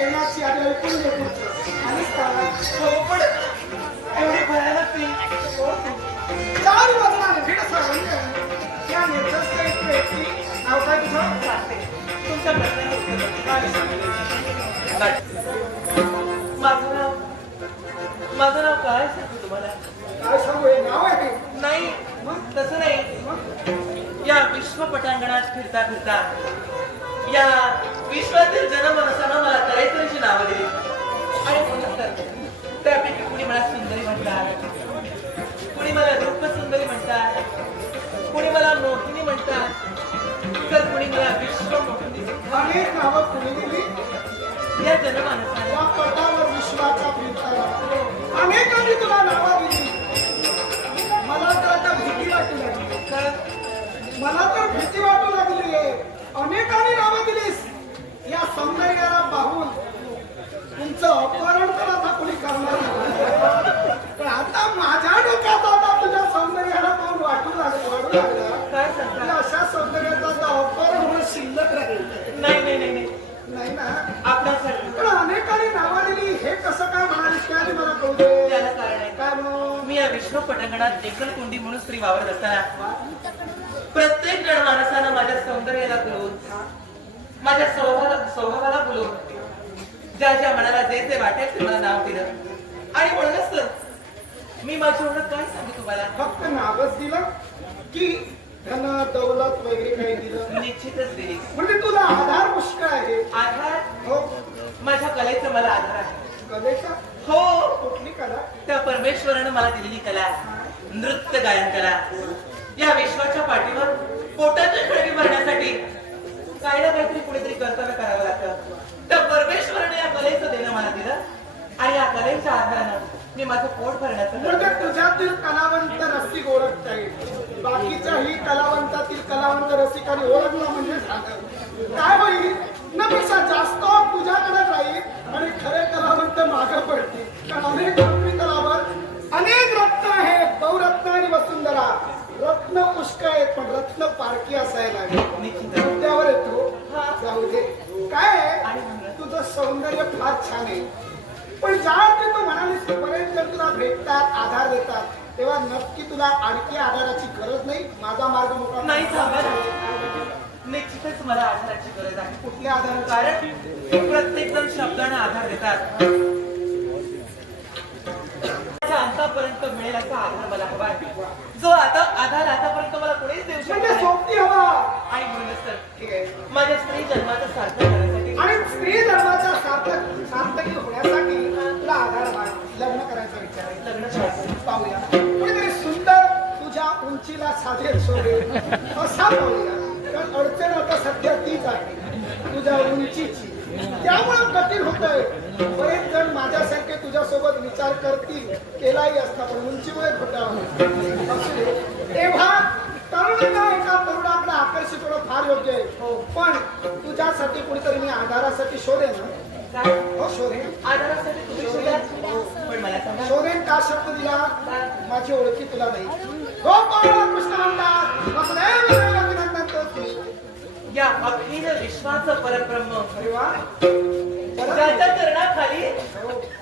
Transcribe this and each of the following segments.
प्रेमाची आपल्याला पुण्य पुढची आणि एवढी भयानक ती तुमच्या माझं नाव माझं नाव काय सांगू तुम्हाला? नाही. मग? तसं नाही. मग? या विश्व पटांगणात फिरता फिरता या विश्वातील जनमानसानं मला तऱ्हेतऱ्हेची नावं दिली. आणि म्हणून त्यापैकी कुणी मला सुंदरी म्हणतात? कुणी मला रूप सुंदरी म्हणतात? कुणी मला मोहिनी म्हणतात? तर कुणी मला विश्व मोहिनी अनेक नावं कुणी दिली? या जनमानसाने. या पटावर विश्वाचा फिरताना अनेकांनी तुला नावं दिली. मला तर आता भीती वाटू लागली. तर मला तर भीती वाटू लागली. आहे अनेकांनी नावं दिलीस. या सौंदर्याला पाहून तुमचं अपहरण तर आता कोणी करणार नाही. पण आता माझ्या डोक्यात आता तुझ्या सौंदर्याला पाहून वाटू लागलं वाटू लागलं काय की सांगता अशा सौंदर्याचा आता अपहरण होणं शिल्लक राहील नाही नाही नाही नाही नाही ना आपल्यासाठी पण अनेकांनी नावं दिली हे कसं काय म्हणालीस काय आधी मला कळू दे त्याला कारण आहे मी या विष्णू पटांगणात एकल कुंडी म्हणून स्त्री वावरत असताना प्रत्येक जण माणसानं माझ्या सौंदर्याला बोलवून माझ्या स्वभावाला स्वभावाला बोलवून ज्या ज्या मनाला जे जे वाटेल ते मला नाव दिलं. आणि म्हणूनच मी माझी ओळख काय सांगू तुम्हाला? फक्त नावच दिलं की धन दौलत वगैरे काही दिलं? निश्चितच दिली. म्हणजे तुला आधार पुष्कळ आहे. आधार? हो. माझ्या कलेचा मला आधार आहे. कलेचा? हो कुठली कला? त्या परमेश्वरानं मला दिलेली कला नृत्य गायन कला. या विश्वाच्या पाठीवर पोटाची खळगी भरण्यासाठी काही ना काहीतरी कुणीतरी कर्तव्य करावं लागतं. त्या परमेश्वराने या कलेचं देणं मला दिलं आणि या कलेच्या आधारानं मी माझं पोट भरण्याचं म्हणजे तुझ्यातील कलावंत रसिक ओळखता येईल. बाकीच्याही कलावंतातील कलावंत रसिकाने ओळखला म्हणजे काय होईल नपेक्षा जास्त तुझ्याकडे राहील आणि खरे कलावंत मागे कारण अनेक गोष्टी कलावर अनेक रत्न आहेत. बहुरत्न आणि वसुंधरा. रत्न पुष्कळ आहेत पण रत्न पारखी असायला. मुद्द्यावर येतो. हा. जाऊ दे. काय? तुझं सौंदर्य फार छान आहे. पण ज्या ते तू म्हणालीस पर्यंत जर तुला भेटतात आधार देतात तेव्हा नक्की तुला आणखी आधाराची गरज नाही? माझा मार्ग मोकळा नाही. निश्चितच मला आधाराची गरज आहे. कुठल्या आधाराची कारण प्रत्येक जण शब्दाने आधार देतात. माझ्या अंतापर्यंत मिळेल असा आधार मला हवा जो आता आधार आतापर्यंत मला कोणीच देऊ शकत म्हणजे हवा. आणि म्हणूनच तर ठीक आहे माझ्या स्त्री जन्माचं सार्थक करण्यासाठी आणि स्त्री धर्माचा सार्थक सार्थकी होण्यासाठी तुला आधार हवा. लग्न करायचा विचार आहे. लग्न. पाहूया. कुणीतरी सुंदर तुझ्या उंचीला साधेल शोधेल असा पाहूया. कारण अडचण आता सध्या तीच आहे. तुझ्या उंचीची. त्यामुळे कठीण होतंय. बरेच जण माझ्यासारखे तुझ्यासोबत विचार करतील केलाही असता पण उंचीमुळे दे. तेव्हा तरुणीला एका तरुणाकडे आकर्षित होणं फार योग्य आहे. पण तुझ्यासाठी कुणीतरी मी आधारासाठी शोधेन? हो? शोधेन. आधारासाठी तुम्ही शोधेन. का शब्द दिला? माझी ओळखी तुला नाही. गोपाळ कृष्ण म्हणतात. या अखिल विश्वाचं परब्रह्म ज्याच्या करणाखाली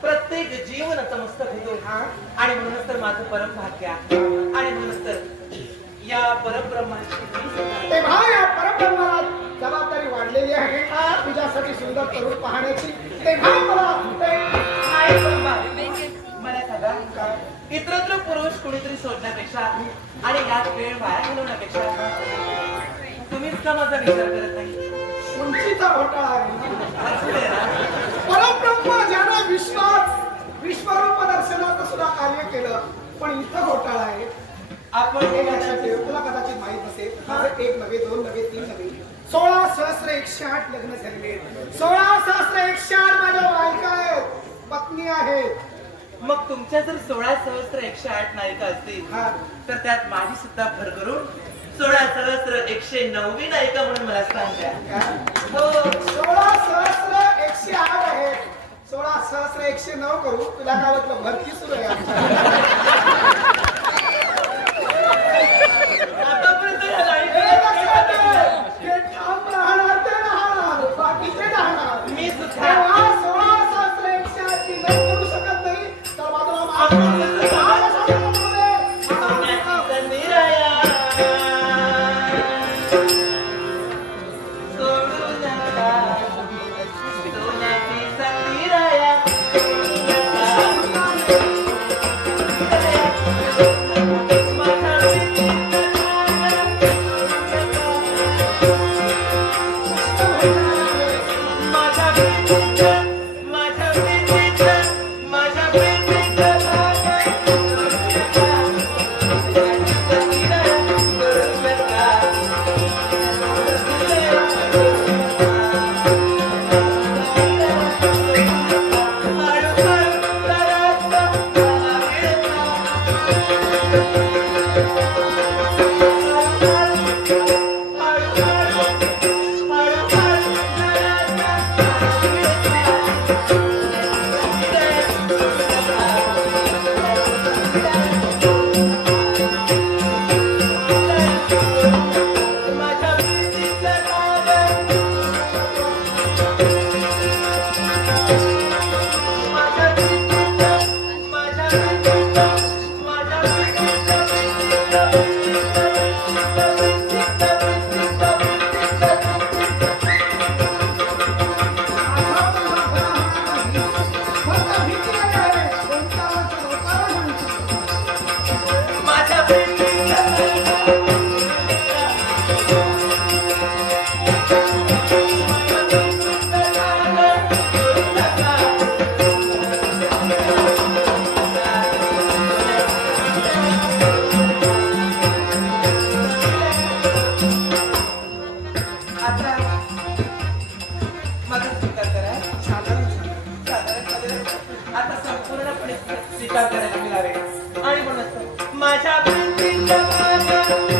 प्रत्येक जीव नतमस्तक होतो. आणि म्हणूनच तर माझं परम भाग्य आहे आणि म्हणूनच तर या परब्रह्माची या परब्रह्माला जबाबदारी वाढलेली आहे हा. तुझ्यासाठी सुंदर तरुण पाहण्याची तेव्हा मला. मला सांगा इतरत्र पुरुष कुणीतरी शोधण्यापेक्षा आणि यात वेळ वाया घालवण्यापेक्षा तुम्हीच का माझा विचार करत नाही उंचीचा घोटाळा आहे असू दे ना. परब्रह्म ज्यानं विश्वात विश्वरूप दर्शनाचं सुद्धा कार्य केलं पण इथं घोटाळा आहे आपण हे लक्षात ठेव तुला कदाचित माहीत नसेल माझं एक नव्हे दोन नव्हे तीन नव्हे सोळा सहस्र एकशे आठ लग्न झालेले आहेत. सोळा सहस्र एकशे आठ माझ्या बायका आहेत पत्नी आहेत मग तुमच्या जर सोळा सहस्त्र एकशे आठ नायिका असतील हा. तर त्यात माझी सुद्धा भर करून सोळा सहस्त्र एकशे नववी नायिका म्हणून मला सांगा. हो सोळा सहस्र एकशे आठ आहेत सोळा सहस्र एकशे नऊ करू. तुला काय वाटलं भरती सुरू आहे. आतापर्यंत या नायिका लक्षात ठेव. जे ठाम राहणार ते राहणार. बाकीचे राहणार. मी सुद्धा तेव्हा सोळा सहस्र एकशे आठ ती नाही करू शकत नाही. तर बाजूला माग- माग संपूर्णपणे स्वीकार करायला मिळावे आणि म्हणून माझ्या माझ्या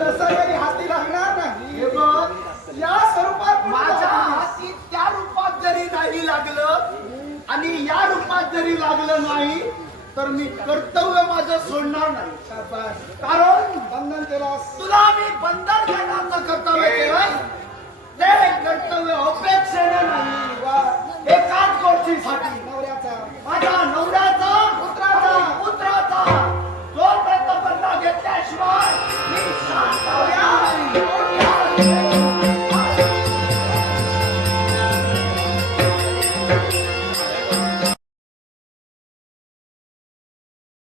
तसं काही हाती लागणार नाही. हे या स्वरूपात माझ्या हाती त्या रूपात जरी नाही लागलं आणि या रूपात जरी लागलं नाही तर मी कर्तव्य माझं सोडणार नाही. कारण बंधन केलास. तुला मी बंधन करण्याचं कर्तव्य केलं ते कर्तव्य अपेक्षेने नाही. एकाच गोष्टीसाठी